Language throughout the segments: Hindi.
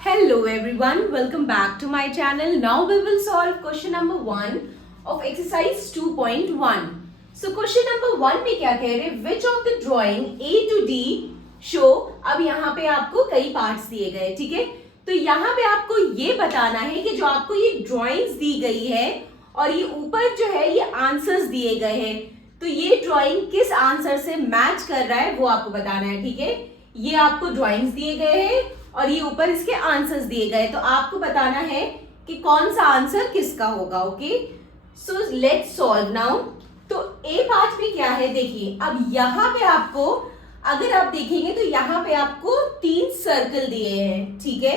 Hello everyone, welcome back to my channel. Now we will solve question number 1 of exercise 2.1. So question number 1 में क्या कह रहे हैं? Which of the drawing A to D show? अब यहाँ पे आपको कई पार्ट्स दिए गए, ठीक है? तो यहाँ पे आपको ये बताना है कि जो आपको ये ड्राइंग्स दी गई है और ये ऊपर जो है ये आंसर्स दिए गए हैं, तो ये ड्राइंग किस आंसर से मैच कर रहा है वो आपको बताना है, ठीक है? ये आपको ड्राइंग्स दिए गए हैं और ये ऊपर इसके आंसर्स दिए गए, तो आपको बताना है कि कौन सा आंसर किसका होगा. Okay, so let's solve now. तो ए पार्ट में क्या है देखिए. अब यहाँ पे आपको अगर आप देखेंगे तो यहाँ पे आपको 3 सर्कल दिए हैं, ठीक है?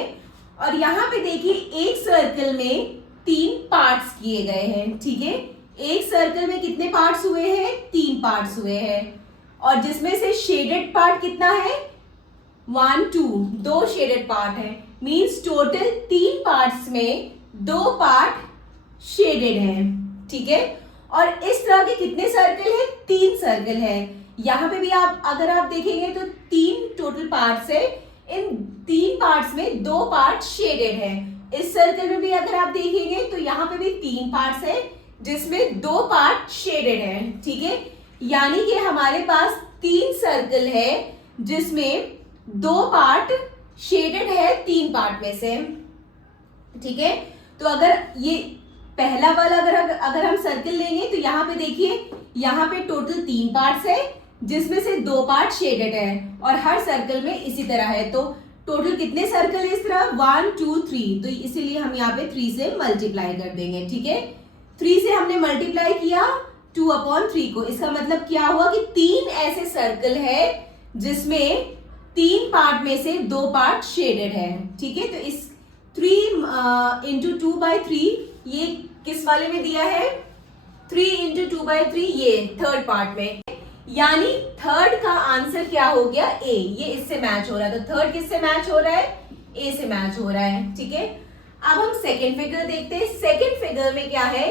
और यहाँ पे देखिए एक सर्कल में 3 पार्ट्स किए गए हैं, ठीक है? एक सर्कल में कितने पार्ट्स हुए हैं? 3 पार्ट्स हुए हैं. और जिसमें से शेडेड पार्ट कितना है? 1 2 दो शेडेड पार्ट है. मींस टोटल 3 पार्ट्स में 2 पार्ट शेडेड हैं, ठीक है? और इस तरह के कितने सर्कल है? 3 सर्कल है. यहाँ पे भी आप अगर आप देखेंगे तो 3 टोटल पार्ट्स है. इन 3 पार्ट्स में 2 पार्ट शेडेड है. इस सर्कल में भी अगर आप देखेंगे तो यहाँ पे भी 3 पार्ट्स है जिसमें 2 पार्ट शेडेड है, ठीक है? यानी कि हमारे पास 3 सर्कल है जिसमें 2 पार्ट शेडेड है 3 पार्ट में से, ठीक है? तो अगर ये पहला वाला अगर हम सर्कल लेंगे तो यहाँ पे देखिए यहाँ पे टोटल 3 पार्ट्स है जिसमें से 2 पार्ट शेडेड है और हर सर्कल में इसी तरह है. तो टोटल कितने सर्कल है इस तरह? 1 2 3. तो इसीलिए हम यहाँ पे 3 से मल्टीप्लाई कर देंगे, ठीक है? 3 से हमने मल्टीप्लाई किया 2/3 को. इसका मतलब क्या हुआ कि 3 ऐसे सर्कल है जिसमें 3 पार्ट में से 2 पार्ट शेडेड है, ठीक है? तो इस 3 into 2/3 ये किस वाले में दिया है? 3 into 2/3 ये थर्ड पार्ट में. यानी थर्ड का आंसर क्या हो गया? ए. ये इससे मैच हो रहा है. तो थर्ड किससे मैच हो रहा है? ए से मैच हो रहा है, ठीक है? अब हम सेकेंड फिगर देखते हैं. सेकेंड फिगर में क्या है?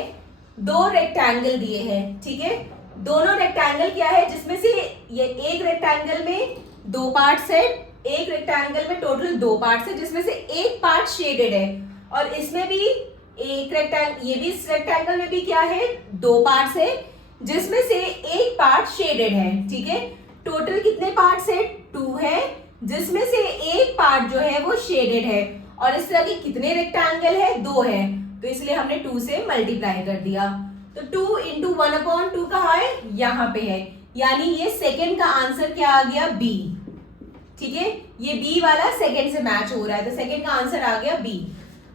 2 रेक्टेंगल दिए हैं, ठीक है? दोनों रेक्टेंगल क्या है जिसमें से ये एक रेक्टेंगल में 2 पार्ट्स है, एक रेक्टेंगल में टोटल 2 पार्ट्स है जिसमें से एक पार्ट शेडेड है. और इसमें भी एक रेक्टेंगल, ये भी इस रेक्टेंगल में भी क्या है? 2 पार्ट्स है जिसमें से एक पार्ट शेडेड है, ठीक है? टोटल कितने पार्ट्स है? 2 है जिसमें से एक पार्ट जो है वो शेडेड है. और इस तरह के कितने रेक्टेंगल है? 2 है. तो इसलिए हमने 2 से मल्टीप्लाई कर दिया. तो 2 into 1/2 कहाँ है? यहाँ पे है. यानी ये सेकेंड का आंसर क्या आ गया? बी, ठीक है? ये बी वाला सेकेंड से मैच हो रहा है, तो सेकेंड का आंसर आ गया बी.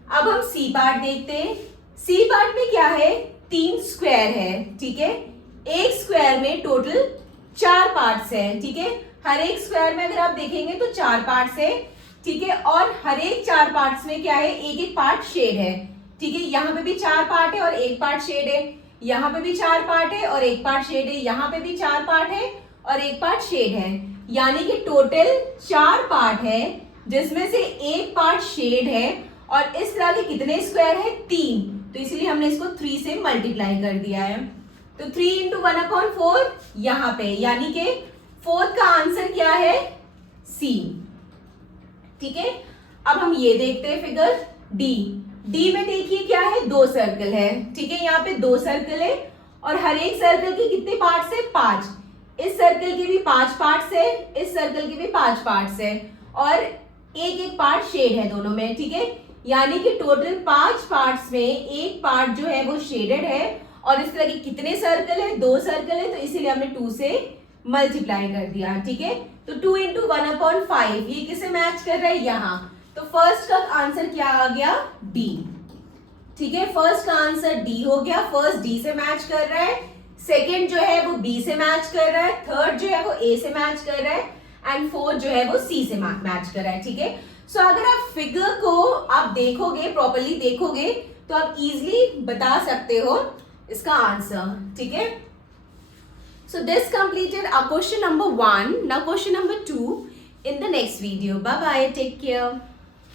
अब हम सी पार्ट देखते हैं. सी पार्ट में क्या है? 3 स्क्वायर है, ठीक है? एक स्क्वायर में टोटल 4 पार्ट्स है, ठीक है? हर एक स्क्वायर में अगर आप देखेंगे तो 4 पार्ट्स है, ठीक है? और हर एक 4 पार्ट्स में क्या है? एक एक पार्ट शेड है, ठीक है? यहाँ पे भी 4 पार्ट है और एक पार्ट शेड है. यहाँ पे भी 4 पार्ट है और एक पार्ट शेड है. यहाँ पे भी 4 पार्ट है और एक पार्ट शेड है. यानी कि टोटल 4 पार्ट है जिसमें से एक पार्ट शेड है. और इस तरह के कितने स्क्वायर है? 3. तो इसलिए हमने इसको 3 से मल्टीप्लाई कर दिया है. तो 3 into 1/4 यहाँ पे. यानी कि फोर्थ का आंसर क्या है? सी, ठीक है? अब हम ये देखते हैं फिगर डी. डी में देखिए क्या है? 2 सर्कल है, ठीक है? यहाँ पे 2 सर्कल है और हर एक सर्कल के कितने पार्ट्स है? 5. इस सर्कल के भी 5 पार्ट्स है, इस सर्कल के भी 5 पार्ट्स है और एक एक पार्ट शेड है दोनों में, ठीक है? यानी कि टोटल 5 पार्ट्स में एक पार्ट जो है वो शेडेड है. और इस तरह के कितने सर्कल है? 2 सर्कल है. तो इसीलिए हमने 2 से मल्टीप्लाई कर दिया, ठीक है? तो 2 into 1/5 ये किसे मैच कर रहा है? यहाँ. तो फर्स्ट का आंसर क्या आ गया? डी, ठीक है? फर्स्ट का आंसर डी हो गया. फर्स्ट डी से मैच कर रहा है, सेकेंड जो है वो बी से मैच कर रहा है, थर्ड जो है वो ए से मैच कर रहा है एंड फोर्थ जो है वो सी से मैच कर रहा है, ठीक है? सो अगर आप फिगर को आप देखोगे, प्रॉपर्ली देखोगे, तो आप इजीली बता सकते हो इसका आंसर, ठीक है? So this completed our question number 1. Now question number 2 in the next video. Bye bye, take care.